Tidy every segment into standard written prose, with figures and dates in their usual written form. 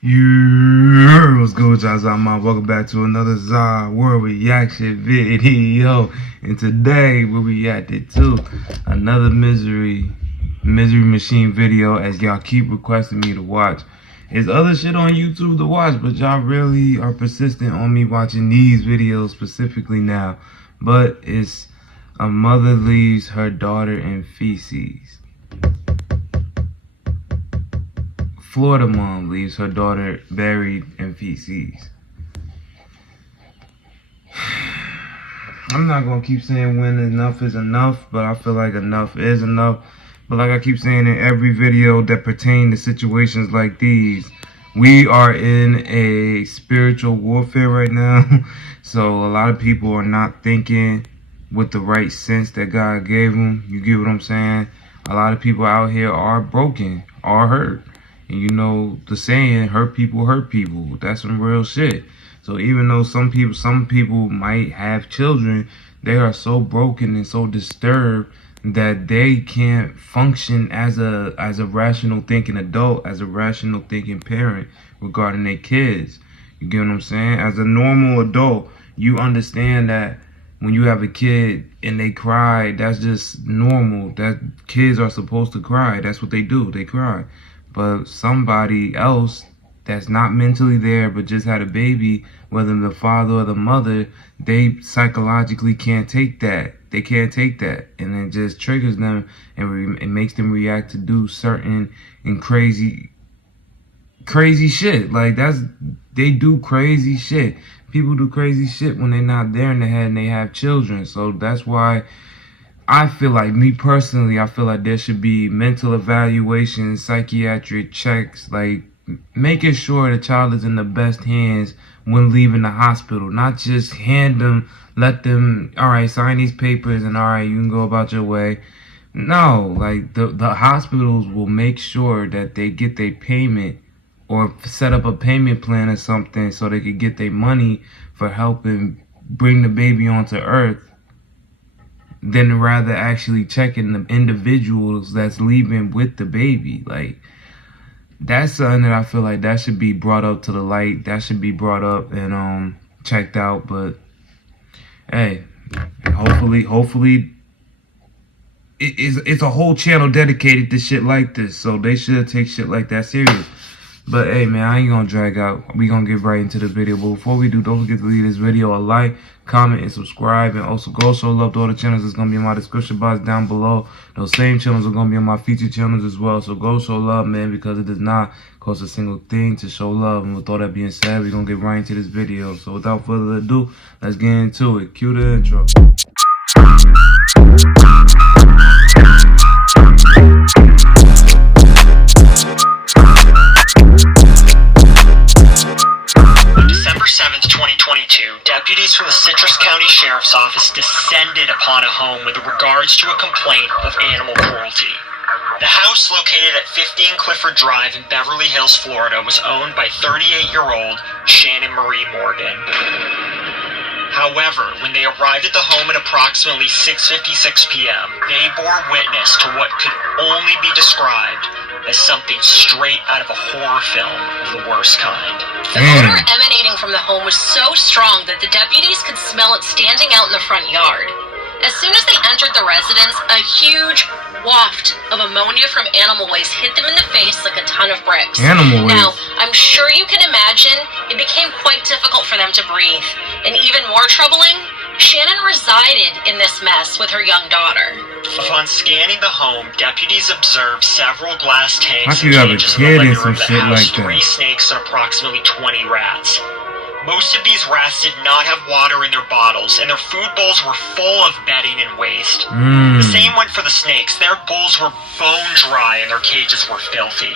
What's good with y'all? Welcome back to another zahier reaction video. And today we reacted to another misery machine video, as y'all keep requesting me to watch. There's other shit on YouTube to watch, but y'all really are persistent on me watching these videos specifically now. But it's a mother leaves her daughter in feces. Florida mom leaves her daughter buried in feces. I'm not gonna keep saying when enough is enough, but I feel like enough is enough. But like I keep saying in every video that pertain to situations like these, we are in a spiritual warfare right now. So a lot of people are not thinking with the right sense that God gave them. You get what I'm saying? A lot of people out here are broken, are hurt. And you know the saying, hurt people. That's some real shit. So even though some people might have children, they are so broken and so disturbed that they can't function as a rational thinking adult, as a rational thinking parent regarding their kids. You get what I'm saying? As a normal adult, you understand that when you have a kid and they cry, that's just normal. That kids are supposed to cry. That's what they do. They cry. But somebody else that's not mentally there but just had a baby, whether the father or the mother, they psychologically can't take that. They can't take that. And it just triggers them and it makes them react to do certain and crazy shit. Like they do crazy shit. People do crazy shit when they're not there in the head and they have children. So that's why I feel like, me personally, I feel like there should be mental evaluations, psychiatric checks, like making sure the child is in the best hands when leaving the hospital. Not just let them, all right, sign these papers and all right, you can go about your way. No, like the hospitals will make sure that they get their payment or set up a payment plan or something so they could get their money for helping bring the baby onto earth, than rather actually checking the individuals that's leaving with the baby. Like, that's something that I feel like that should be brought up to the light. That should be brought up and checked out. But hey, hopefully it's a whole channel dedicated to shit like this, so they should take shit like that serious. But hey man, I ain't gonna drag out. We gonna get right into the video. But before we do, don't forget to leave this video a like, comment, and subscribe. And also go show love to all the channels that's gonna be in my description box down below. Those same channels are gonna be on my featured channels as well. So go show love, man, because it does not cost a single thing to show love. And with all that being said, we're gonna get right into this video. So without further ado, let's get into it. Cue the intro. Deputies from the Citrus County Sheriff's Office descended upon a home with regards to a complaint of animal cruelty. The house, located at 15 Clifford Drive in Beverly Hills, Florida, was owned by 38-year-old Shannon Marie Morgan. However, when they arrived at the home at approximately 6:56 p.m., they bore witness to what could only be described as something straight out of a horror film of the worst kind. The odor emanating from the home was so strong that the deputies could smell it standing out in the front yard. As soon as they entered the residence, a huge waft of ammonia from animal waste hit them in the face like a ton of bricks. Now, I'm sure you can imagine it became quite difficult for them to breathe. And even more troubling, Shannon resided in this mess with her young daughter. Upon scanning the home, deputies observed several glass tanks and cages in the living room that housed like 3 snakes and approximately 20 rats. Most of these rats did not have water in their bottles, and their food bowls were full of bedding and waste. The same went for the snakes. Their bowls were bone dry and their cages were filthy.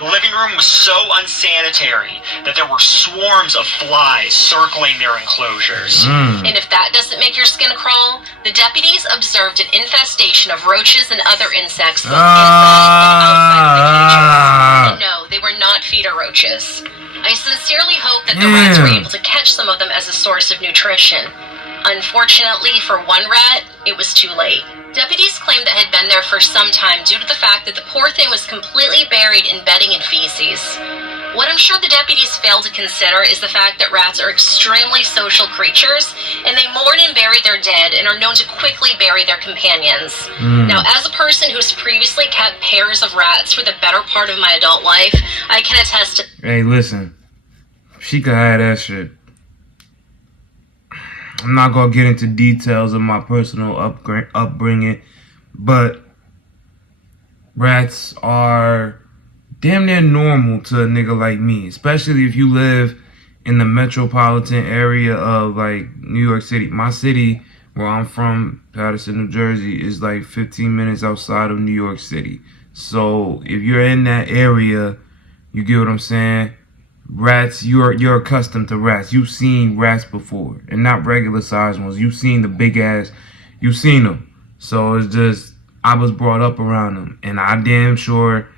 The living room was so unsanitary that there were swarms of flies circling their enclosures. And if that doesn't make your skin crawl, the deputies observed an infestation of roaches and other insects both inside and outside of the cages. And no, they were not feeder roaches. I sincerely hope that the rats were able to catch some of them as a source of nutrition. Unfortunately for one rat, it was too late. Deputies claimed that it had been there for some time due to the fact that the poor thing was completely buried in bedding and feces. What I'm sure the deputies fail to consider is the fact that rats are extremely social creatures, and they mourn and bury their dead and are known to quickly bury their companions. Now, as a person who's previously kept pairs of rats for the better part of my adult life, I can attest to... Hey, listen. She could have that shit. I'm not gonna get into details of my personal upbringing, but rats are damn near normal to a nigga like me, especially if you live in the metropolitan area of like New York City. My city, where I'm from, Patterson, New Jersey, is like 15 minutes outside of New York City. So if you're in that area, you get what I'm saying? Rats, you're accustomed to rats. You've seen rats before, and not regular sized ones. You've seen the big ass. You've seen them. So it's just, I was brought up around them, and I damn sure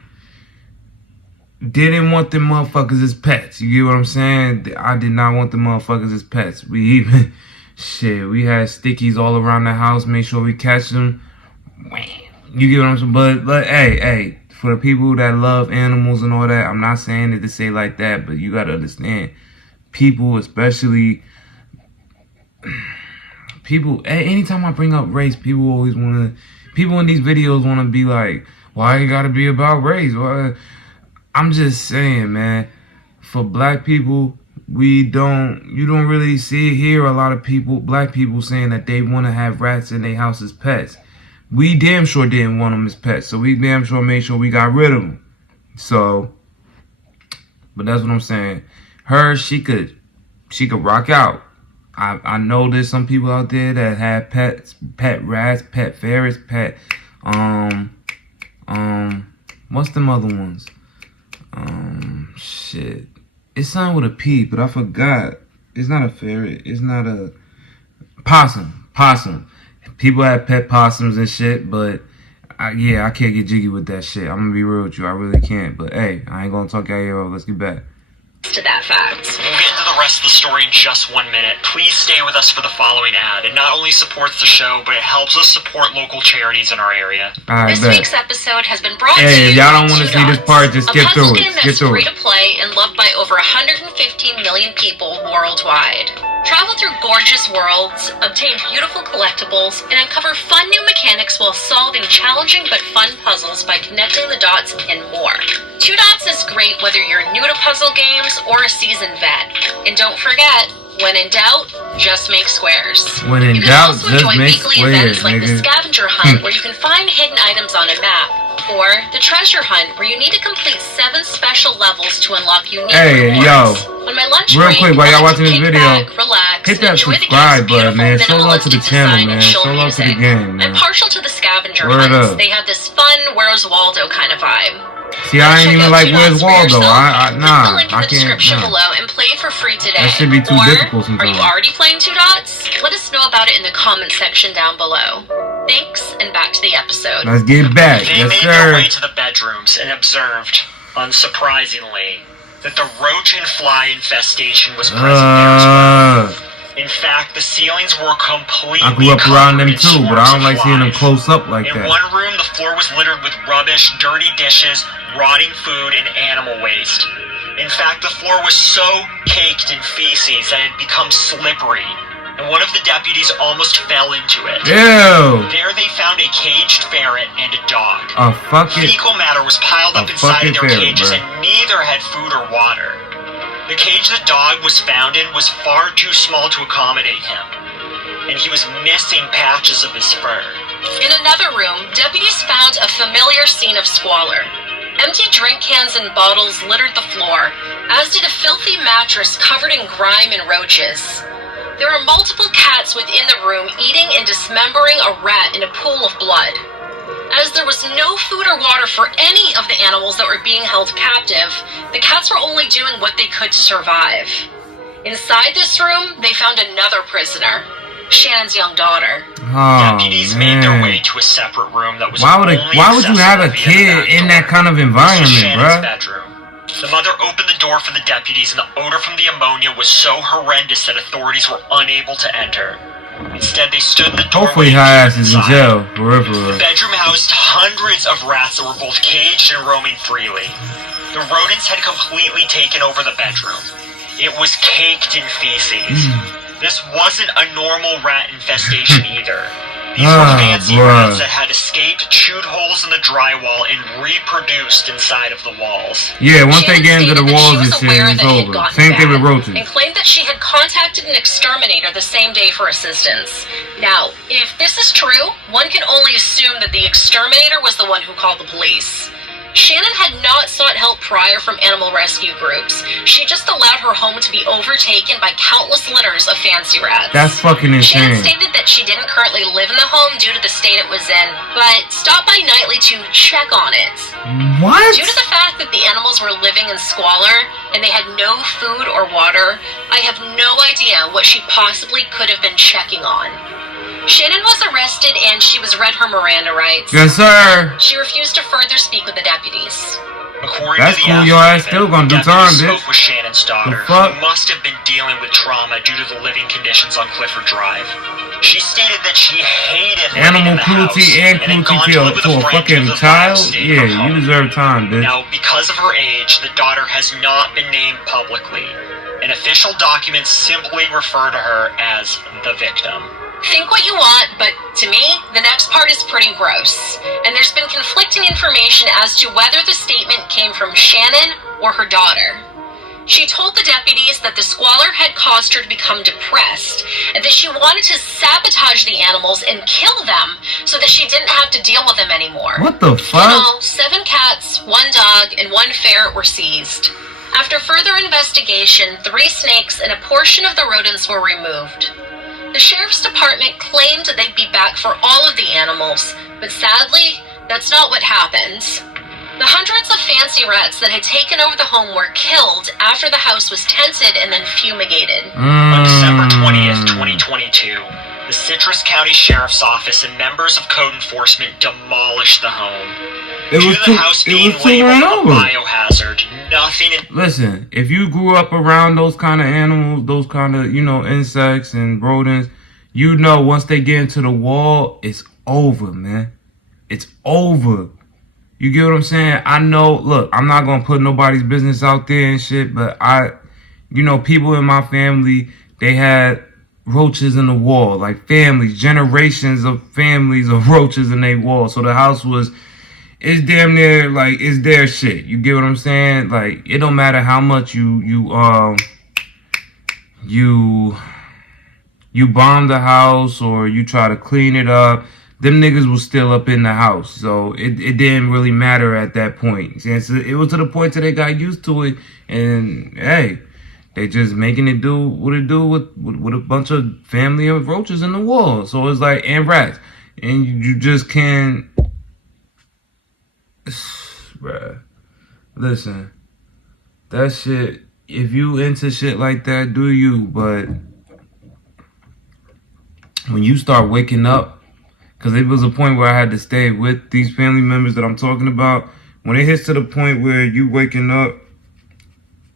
didn't want them motherfuckers as pets. You get what I'm saying? I did not want the motherfuckers as pets. We even, shit, we had stickies all around the house. Make sure we catch them. You get what I'm saying? But hey, for the people that love animals and all that, I'm not saying it to say like that, but you gotta understand, people, especially people. Anytime I bring up race, people always people in these videos wanna be like, why you gotta be about race? Why? I'm just saying, man. For black people, you don't really hear a lot of black people saying that they want to have rats in their house as pets. We damn sure didn't want them as pets, so we damn sure made sure we got rid of them. So, but that's what I'm saying. She could rock out. I know there's some people out there that have pets, pet rats, pet ferrets, pet what's them other ones? Shit. It's something with a P, but I forgot. It's not a ferret. It's not a possum. Possum. People have pet possums and shit, but I can't get jiggy with that shit. I'm gonna be real with you. I really can't. But hey, I ain't gonna talk out here. Let's get back to that fact. We'll get into the rest of the story in just 1 minute. Please stay with us for the following ad. It not only supports the show, but it helps us support local charities in our area. This week's episode has been brought to you. Hey, if y'all don't want to see this part, just skip through it. Skip through it. Free to play and loved by over 115 million people worldwide. Travel through gorgeous worlds, obtain beautiful collectibles, and uncover fun new mechanics while solving challenging but fun puzzles by connecting the dots and more. 2 Dots is great whether you're new to puzzle games or a seasoned vet. And don't forget, when in doubt, just make squares. When in doubt, just make squares. You can also enjoy weekly events like the scavenger hunt, where you can find hidden items on a map, or the treasure hunt, where you need to complete 7 special levels to unlock unique rewards. On my lunch real break, quick, while y'all watching this video, relax, hit that subscribe button, man. Show love to the channel, man. Show love to the game, man. I'm partial to the scavenger hunts. They have this fun Where's Waldo kind of vibe. See, I ain't even like Where's Waldo. Nah, I can't. Description below and play for free today. That should be too difficult sometimes. Are you already playing 2 Dots? Let us know about it in the comment section down below. Thanks, and back to the episode. Let's get back. They made their way to the bedrooms and observed, unsurprisingly, that the roach and fly infestation was present there as well. In fact, the ceilings were completely I grew up around them too, but I don't like seeing them close up like that. In one room, the floor was littered with rubbish, dirty dishes, rotting food, and animal waste. In fact, the floor was so caked in feces that it had become slippery, and one of the deputies almost fell into it. Ew! There they found a caged ferret and a dog. Fecal matter was piled up inside of their cages, and neither had food or water. The cage the dog was found in was far too small to accommodate him, and he was missing patches of his fur. In another room, deputies found a familiar scene of squalor. Empty drink cans and bottles littered the floor, as did a filthy mattress covered in grime and roaches. There were multiple cats within the room eating and dismembering a rat in a pool of blood. As there was no food or water for any of the animals that were being held captive, the cats were only doing what they could to survive. Inside this room, they found another prisoner, Shannon's young daughter. Deputies made their way to a separate room that was why would you have a kid in that kind of environment, bruh? Bedroom. The mother opened the door for the deputies, and the odor from the ammonia was so horrendous that authorities were unable to enter. Instead, they stood in the doorway. Hopefully, her ass is in jail. For real, for real. The bedroom housed hundreds of rats that were both caged and roaming freely. The rodents had completely taken over the bedroom. It was caked in feces. This wasn't a normal rat infestation either. These were fancy rats that had escaped, chewed holes in the drywall, and reproduced inside of the walls. Yeah, once they get into the walls and shit, it's over. Same thing with roaches. And claimed that she had contacted an exterminator the same day for assistance. Now, if this is true, one can only assume that the exterminator was the one who called the police. Shannon had not sought help prior from animal rescue groups. She just allowed her home to be overtaken by countless litters of fancy rats. That's fucking insane. Shannon stated that she didn't currently live in the home due to the state it was in, but stopped by nightly to check on it. What? Due to the fact that the animals were living in squalor and they had no food or water, I have no idea what she possibly could have been checking on. Shannon was arrested and she was read her Miranda rights. Yes, sir. She refused to further speak with the deputies. According That's to the cool. Your ass still gonna do time, bitch. spoke with Shannon's daughter, who must have been dealing with trauma due to the living conditions on Clifford Drive. She stated that she hated animal cruelty and cruelty to a fucking child. Yeah, you deserve time, bitch. Now, because of her age, the daughter has not been named publicly, and official documents simply refer to her as the victim. Think what you want, but to me, the next part is pretty gross. And there's been conflicting information as to whether the statement came from Shannon or her daughter. She told the deputies that the squalor had caused her to become depressed, and that she wanted to sabotage the animals and kill them so that she didn't have to deal with them anymore. What the fuck? In all, 7 cats, 1 dog, and 1 ferret were seized. After further investigation, 3 snakes and a portion of the rodents were removed. The sheriff's department claimed that they'd be back for all of the animals, but sadly, that's not what happened. The hundreds of fancy rats that had taken over the home were killed after the house was tented and then fumigated. On December 20th, 2022, the Citrus County Sheriff's Office and members of code enforcement demolished the home. It was too run over. Biohazard. Nothing. Listen, if you grew up around those kind of animals, those kind of, insects and rodents, you know once they get into the wall, it's over, man. It's over. You get what I'm saying? I know, look, I'm not going to put nobody's business out there and shit, but people in my family, they had roaches in the wall, like families, generations of families of roaches in their wall. So the house it's damn near like it's their shit. You get what I'm saying? Like it don't matter how much you bomb the house or you try to clean it up, them niggas was still up in the house. So it didn't really matter at that point. So it was to the point that they got used to it, and hey, they just making it do what it do with a bunch of family of roaches in the wall. So it's like, and rats, and you just can't. Bruh, listen, that shit, if you into shit like that, do you, but when you start waking up, because it was a point where I had to stay with these family members that I'm talking about, when it hits to the point where you waking up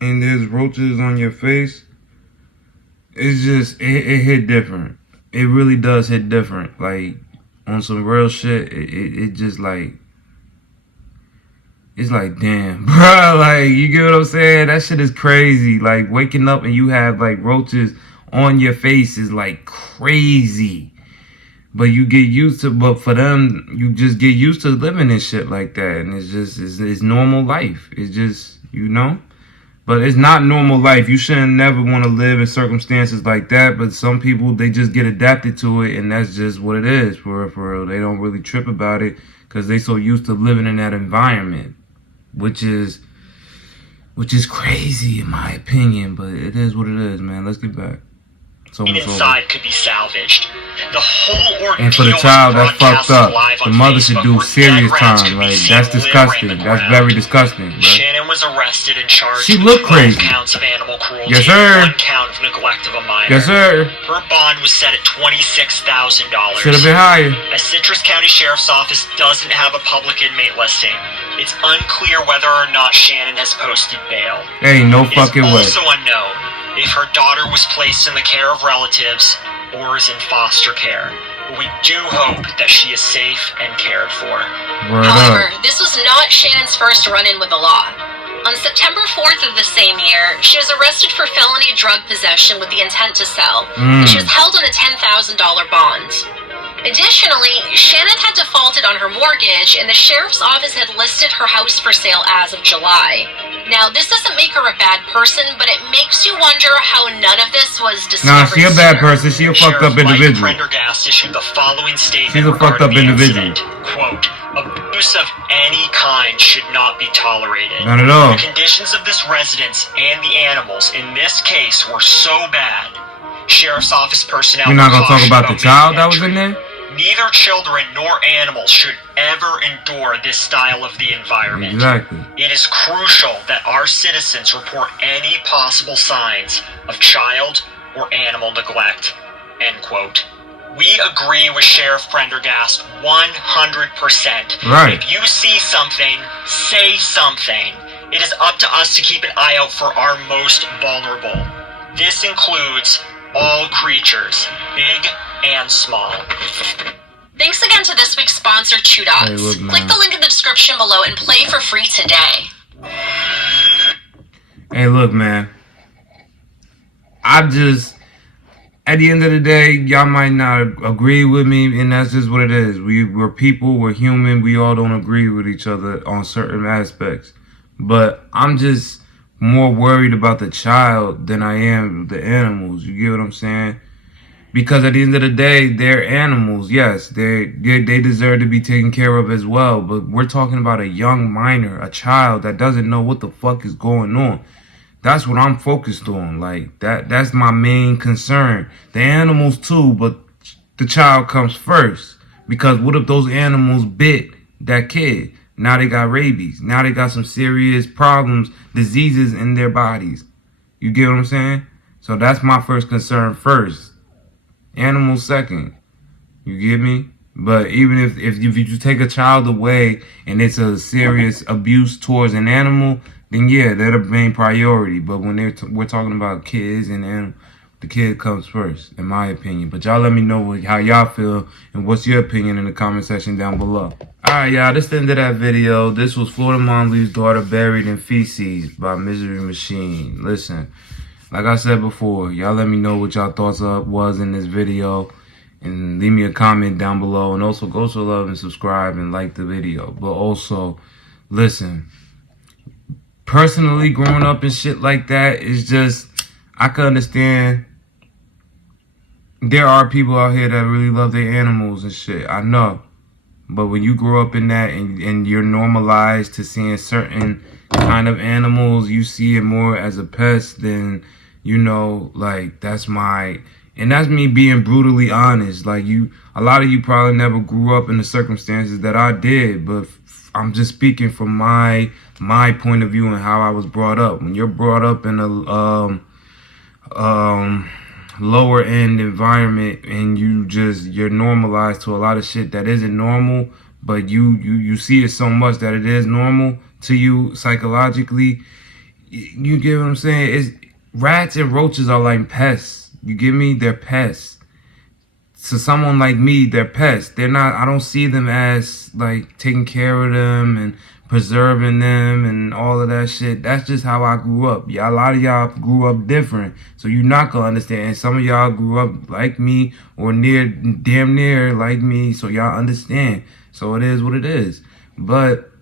and there's roaches on your face, it's just, it hit different. It really does hit different. Like, on some real shit, it just like, it's like, damn, bro, like, you get what I'm saying? That shit is crazy. Like, waking up and you have, like, roaches on your face is, like, crazy. But you get used to, but for them, you just get used to living in shit like that. And it's just, it's normal life. It's just, But it's not normal life. You shouldn't never want to live in circumstances like that. But some people, they just get adapted to it. And that's just what it is, for real. They don't really trip about it because they so used to living in that environment. Which is crazy in my opinion, but it is what it is, man. Let's get back. Inside could be salvaged. The whole ordeal and for the child, that's fucked up. The mother should do serious time. Like, that's disgusting. That's very disgusting, bro. Shannon was arrested and charged she looked with 12 crazy. counts of animal cruelty. Yes, sir. And 1 count of neglect of a minor. Yes, sir. Her bond was set at $26,000. Should have been higher. As Citrus County Sheriff's Office doesn't have a public inmate listing, it's unclear whether or not Shannon has posted bail. There ain't no fucking way. It's also unknown if her daughter was placed in the care of relatives or is in foster care. We do hope that she is safe and cared for. However, this was not Shannon's first run-in with the law. On September 4th of the same year, she was arrested for felony drug possession with the intent to sell, and she was held on a $10,000 bond. Additionally, Shannon had defaulted on her mortgage, and the sheriff's office had listed her house for sale as of July. Now, this doesn't make her a bad person, but it makes you wonder how none of this was discovered. Nah, she a bad person. She a fucked up individual. Prendergast issued the following statement. She's a fucked up individual. Quote, abuse of any kind should not be tolerated. Not at all. The conditions of this residence and the animals in this case were so bad. Sheriff's office personnel. We're not gonna talk about the child that was in there? Neither children nor animals should ever endure this style of the environment. Exactly. It is crucial that our citizens report any possible signs of child or animal neglect. End quote. We agree with Sheriff Prendergast 100%. Right. If you see something, say something. It is up to us to keep an eye out for our most vulnerable. This includes all creatures, big and small. Thanks again to this week's sponsor, Two Dots. Hey, look, click the link in the description below and play for free today. Hey, look, man. At the end of the day, y'all might not agree with me, and that's just what it is. We're people, we're human, we all don't agree with each other on certain aspects. But I'm just more worried about the child than I am the animals. You get what I'm saying? Because at the end of the day, they're animals. Yes, they deserve to be taken care of as well. But we're talking about a young minor, a child that doesn't know what the fuck is going on. That's what I'm focused on. Like, that's my main concern. The animals too, but the child comes first. Because what if those animals bit that kid? Now they got rabies. Now they got some serious problems, diseases in their bodies. You get what I'm saying? So that's my first concern first. Animals second. You get me? But even if you take a child away and it's a serious abuse towards an animal, then yeah, they're the main priority. But when we're talking about kids and animals, the kid comes first, in my opinion. But y'all let me know how y'all feel and what's your opinion in the comment section down below. Alright, y'all, this is the end of that video. This was Florida Mom Leaves Daughter Buried in Feces by Misery Machine. Listen, like I said before, y'all let me know what y'all thoughts was in this video. And leave me a comment down below. And also go to love and subscribe and like the video. But also, listen, personally growing up and shit like that is just, I can understand. There are people out here that really love their animals and shit. I know. But when you grow up in that and you're normalized to seeing certain kind of animals, you see it more as a pest than, you know, like, that's me being brutally honest. Like, a lot of you probably never grew up in the circumstances that I did, but I'm just speaking from my point of view and how I was brought up. When you're brought up in a lower end environment and you're normalized to a lot of shit that isn't normal, but you see it so much that it is normal to you psychologically. You get what I'm saying? Rats and roaches are like pests. You get me? They're pests. To someone like me, they're pests. They're not, I don't see them as like taking care of them and preserving them and all of that shit. That's just how I grew up. Yeah, a lot of y'all grew up different, so you're not gonna understand. And some of y'all grew up like me or damn near like me, so y'all understand. So it is what it is. But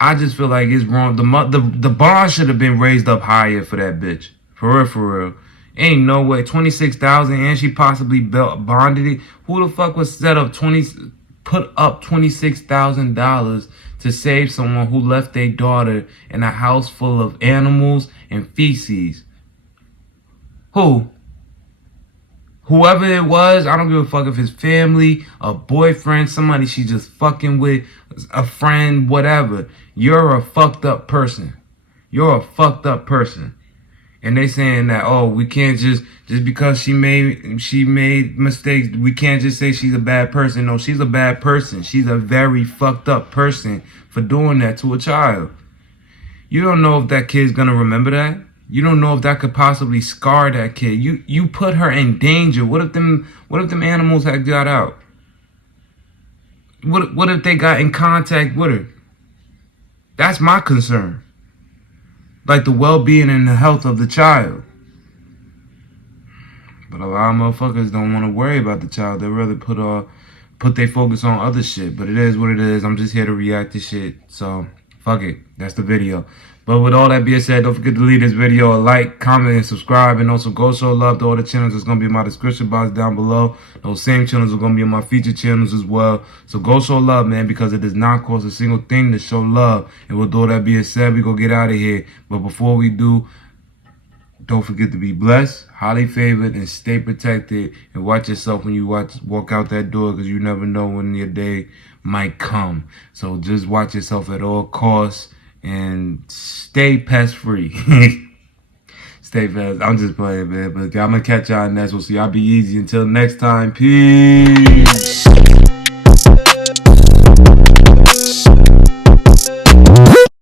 I just feel like it's wrong. The bond should have been raised up higher for that bitch. For real. Ain't no way. 26,000 and she possibly bonded it. Who the fuck was put up $26,000 to save someone who left their daughter in a house full of animals and feces? Who? Whoever it was, I don't give a fuck if it's family, a boyfriend, somebody she just fucking with, a friend, whatever. You're a fucked up person. You're a fucked up person. And they saying that, oh, we can't just because she made mistakes, we can't just say she's a bad person. No, she's a bad person. She's a very fucked up person for doing that to a child. You don't know if that kid's gonna remember that. You don't know if that could possibly scar that kid. You put her in danger. What if them animals had got out? What if they got in contact with her? That's my concern. Like the well-being and the health of the child. But a lot of motherfuckers don't want to worry about the child. They rather put their focus on other shit. But it is what it is. I'm just here to react to shit. So, fuck it. That's the video. But with all that being said, don't forget to leave this video a like, comment, and subscribe. And also go show love to all the channels that's going to be in my description box down below. Those same channels are going to be in my featured channels as well. So go show love, man, because it does not cost a single thing to show love. And with all that being said, we going to get out of here. But before we do, don't forget to be blessed, highly favored, and stay protected. And watch yourself when you walk out that door, because you never know when your day might come. So just watch yourself at all costs and stay pest free. Stay fast. I'm just playing, man. But I'm going to catch y'all next. We'll see y'all. Be easy. Until next time. Peace.